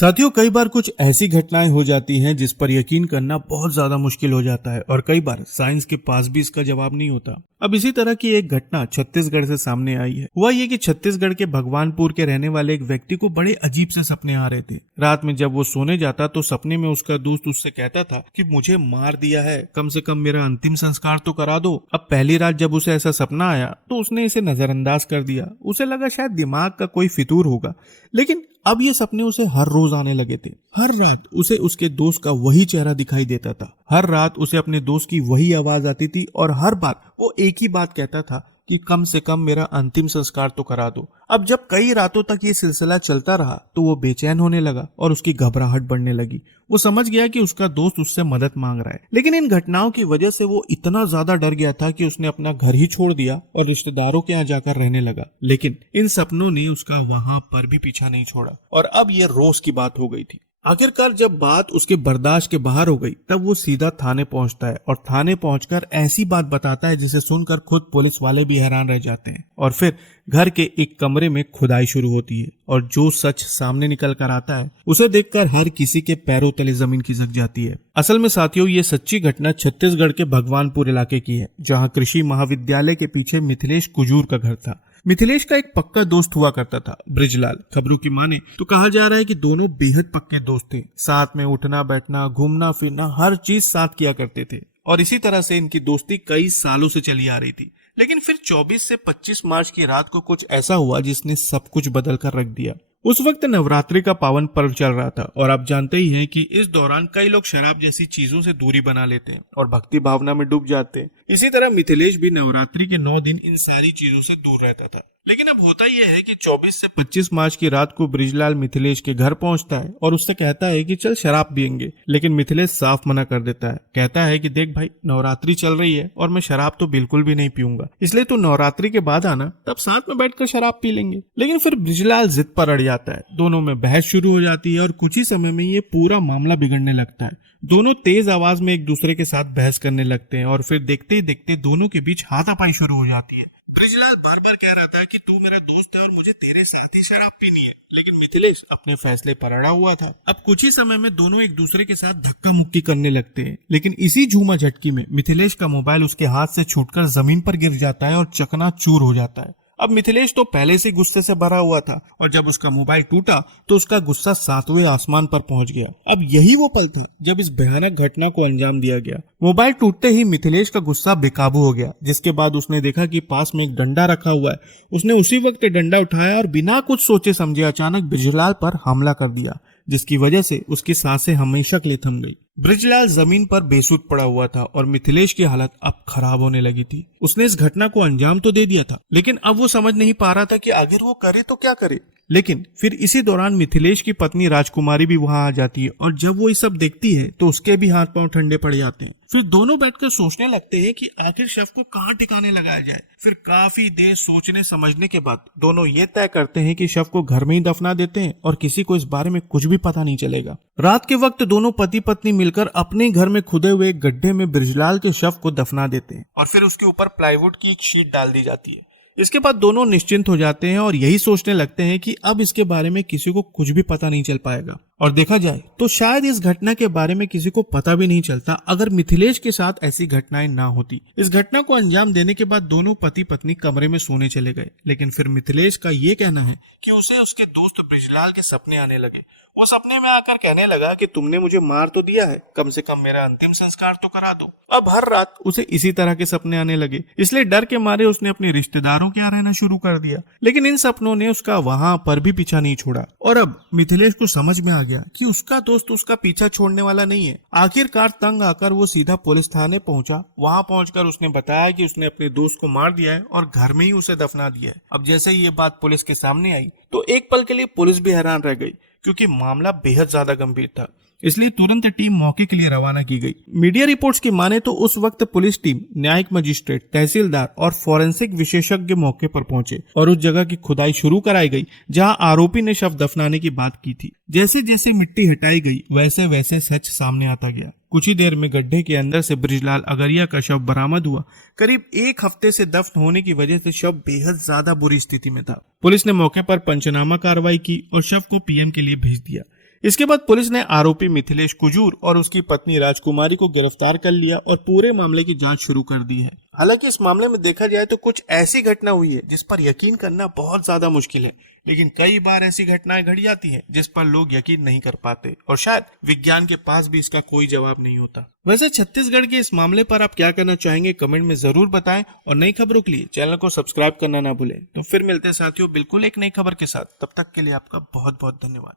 साथियों, कई बार कुछ ऐसी घटनाएं हो जाती हैं जिस पर यकीन करना बहुत ज्यादा मुश्किल हो जाता है और कई बार साइंस के पास भी इसका जवाब नहीं होता। अब इसी तरह की एक घटना छत्तीसगढ़ से सामने आई है। हुआ ये कि छत्तीसगढ़ के भगवानपुर के रहने वाले एक व्यक्ति को बड़े अजीब से सपने आ रहे थे। रात में जब वो सोने जाता तो सपने में उसका दोस्त उससे कहता था कि मुझे मार दिया है, कम से कम मेरा अंतिम संस्कार तो करा दो। अब पहली रात जब उसे ऐसा सपना आया तो उसने इसे नजरअंदाज कर दिया। उसे लगा शायद दिमाग का कोई फितूर होगा, लेकिन अब ये सपने उसे हर रोज आने लगे थे। हर रात उसे उसके दोस्त का वही चेहरा दिखाई देता था। हर रात उसे अपने दोस्त की वही आवाज आती थी और हर बार वो एक ही बात कहता था कि कम से कम मेरा अंतिम संस्कार तो करा दो। अब जब कई रातों तक ये सिलसिला चलता रहा तो वो बेचैन होने लगा और उसकी घबराहट बढ़ने लगी। वो समझ गया कि उसका दोस्त उससे मदद मांग रहा है, लेकिन इन घटनाओं की वजह से वो इतना ज्यादा डर गया था कि उसने अपना घर ही छोड़ दिया और रिश्तेदारों के यहाँ जाकर रहने लगा। लेकिन इन सपनों ने उसका वहां पर भी पीछा नहीं छोड़ा और अब ये रोज की बात हो गई थी। आखिरकार जब बात उसके बर्दाश्त के बाहर हो गई तब वो सीधा थाने पहुंचता है और थाने पहुंचकर ऐसी बात बताता है जिसे सुनकर खुद पुलिस वाले भी हैरान रह जाते हैं। और फिर घर के एक कमरे में खुदाई शुरू होती है और जो सच सामने निकल कर आता है उसे देखकर हर किसी के पैरों तले जमीन खिसक जाती है। असल में साथियों, ये सच्ची घटना छत्तीसगढ़ के भगवानपुर इलाके की है, जहाँ कृषि महाविद्यालय के पीछे मिथिलेश कुजूर का घर था। मिथिलेश का एक पक्का दोस्त हुआ करता था, बृजलाल। खबरों की माने तो कहा जा रहा है कि दोनों बेहद पक्के दोस्त थे। साथ में उठना बैठना, घूमना फिरना, हर चीज साथ किया करते थे और इसी तरह से इनकी दोस्ती कई सालों से चली आ रही थी। लेकिन फिर 24 से 25 मार्च की रात को कुछ ऐसा हुआ जिसने सब कुछ बदल कर रख दिया। उस वक्त नवरात्रि का पावन पर्व चल रहा था और आप जानते ही हैं कि इस दौरान कई लोग शराब जैसी चीजों से दूरी बना लेते हैं और भक्ति भावना में डूब जाते हैं। इसी तरह मिथिलेश भी नवरात्रि के 9 दिन इन सारी चीजों से दूर रहता था। लेकिन अब होता यह है कि 24 से 25 मार्च की रात को बृजलाल मिथिलेश के घर पहुंचता है और उससे कहता है कि चल शराब पियेंगे। लेकिन मिथिलेश साफ मना कर देता है। कहता है कि देख भाई, नवरात्रि चल रही है और मैं शराब तो बिल्कुल भी नहीं पीऊंगा, इसलिए तू नवरात्रि के बाद आना, तब साथ में बैठकर शराब पी लेंगे। लेकिन फिर बृजलाल जिद पर अड़ जाता है। दोनों में बहस शुरू हो जाती है और कुछ ही समय में ये पूरा मामला बिगड़ने लगता है। दोनों तेज आवाज में एक दूसरे के साथ बहस करने लगते हैं और फिर देखते ही देखते दोनों के बीच हाथापाई शुरू हो जाती है। बृजलाल बार बार कह रहा था कि तू मेरा दोस्त है और मुझे तेरे साथ ही शराब पीनी है, लेकिन मिथिलेश अपने फैसले पर अड़ा हुआ था। अब कुछ ही समय में दोनों एक दूसरे के साथ धक्का मुक्की करने लगते हैं, लेकिन इसी झूमा झटकी में मिथिलेश का मोबाइल उसके हाथ से छूटकर जमीन पर गिर जाता है और चकनाचूर हो जाता है। अब मिथिलेश तो पहले से गुस्से से भरा हुआ था और जब उसका मोबाइल टूटा तो उसका गुस्सा 7वें आसमान पर पहुंच गया। अब यही वो पल था जब इस भयानक घटना को अंजाम दिया गया। मोबाइल टूटते ही मिथिलेश का गुस्सा बेकाबू हो गया, जिसके बाद उसने देखा कि पास में एक डंडा रखा हुआ है। उसने उसी वक्त डंडा उठाया और बिना कुछ सोचे समझे अचानक बृजलाल पर हमला कर दिया, जिसकी वजह से उसकी सांसें हमेशा के लिए थम गई। बृजलाल जमीन पर बेसुध पड़ा हुआ था और मिथिलेश की हालत अब खराब होने लगी थी। उसने इस घटना को अंजाम तो दे दिया था, लेकिन अब वो समझ नहीं पा रहा था कि आखिर वो करे तो क्या करे। लेकिन फिर इसी दौरान मिथिलेश की पत्नी राजकुमारी भी वहां आ जाती है और जब वो ये सब देखती है तो उसके भी हाथ पांव ठंडे पड़ जाते हैं। फिर दोनों बैठकर सोचने लगते हैं कि आखिर शव को कहाँ ठिकाने लगाया जाए। फिर काफी देर सोचने समझने के बाद दोनों ये तय करते हैं कि शव को घर में ही दफना देते हैं और किसी को इस बारे में कुछ भी पता नहीं चलेगा। रात के वक्त दोनों पति पत्नी मिलकर अपने घर में खुदे हुए एक गड्ढे में बृजलाल के शव को दफना देते हैं और फिर उसके ऊपर प्लाईवुड की एक शीट डाल दी जाती है। इसके बाद दोनों निश्चिंत हो जाते हैं और यही सोचने लगते हैं कि अब इसके बारे में किसी को कुछ भी पता नहीं चल पाएगा। और देखा जाए तो शायद इस घटना के बारे में किसी को पता भी नहीं चलता अगर मिथिलेश के साथ ऐसी घटनाएं ना होती। इस घटना को अंजाम देने के बाद दोनों पति पत्नी कमरे में सोने चले गए, लेकिन फिर मिथिलेश का ये कहना है कि उसे उसके दोस्त बृजलाल के सपने आने लगे। वो सपने में आकर कहने लगा कि तुमने मुझे मार तो दिया है, कम से कम मेरा अंतिम संस्कार तो करा दो। अब हर रात उसे इसी तरह के सपने आने लगे, इसलिए डर के मारे उसने अपने रिश्तेदारों के यहाँ रहना शुरू कर दिया। लेकिन इन सपनों ने उसका वहां पर भी पीछा नहीं छोड़ा और अब मिथिलेश को समझ में आ गया कि उसका दोस्त उसका पीछा छोड़ने वाला नहीं है। आखिरकार तंग आकर वो सीधा पुलिस थाने पहुंचा। वहां पहुंचकर उसने बताया कि उसने अपने दोस्त को मार दिया है और घर में ही उसे दफना दिया है। अब जैसे ही ये बात पुलिस के सामने आई तो एक पल के लिए पुलिस भी हैरान रह गई, क्योंकि मामला बेहद ज्यादा गंभीर था। इसलिए तुरंत टीम मौके के लिए रवाना की गई। मीडिया रिपोर्ट्स की माने तो उस वक्त पुलिस टीम, न्यायिक मजिस्ट्रेट, तहसीलदार और फॉरेंसिक विशेषज्ञ मौके पर पहुंचे और उस जगह की खुदाई शुरू कराई गई जहां आरोपी ने शव दफनाने की बात की थी। जैसे जैसे मिट्टी हटाई गई वैसे वैसे सच सामने आता गया। कुछ ही देर में गड्ढे के अंदर से बृजलाल अगरिया का शव बरामद हुआ। करीब एक हफ्ते से दफन होने की वजह से शव बेहद ज्यादा बुरी स्थिति में था। पुलिस ने मौके पर पंचनामा कार्रवाई की और शव को पीएम के लिए भेज दिया। इसके बाद पुलिस ने आरोपी मिथिलेश कुजूर और उसकी पत्नी राजकुमारी को गिरफ्तार कर लिया और पूरे मामले की जांच शुरू कर दी है। हालांकि इस मामले में देखा जाए तो कुछ ऐसी घटना हुई है जिस पर यकीन करना बहुत ज्यादा मुश्किल है, लेकिन कई बार ऐसी घटनाएं घट जाती हैं जिस पर लोग यकीन नहीं कर पाते और शायद विज्ञान के पास भी इसका कोई जवाब नहीं होता। वैसे छत्तीसगढ़ के इस मामले पर आप क्या करना चाहेंगे कमेंट में जरूर बताएं और नई खबरों के लिए चैनल को सब्सक्राइब करना ना भूलें। तो फिर मिलते हैं साथियों बिल्कुल एक नई खबर के साथ, तब तक के लिए आपका बहुत बहुत धन्यवाद।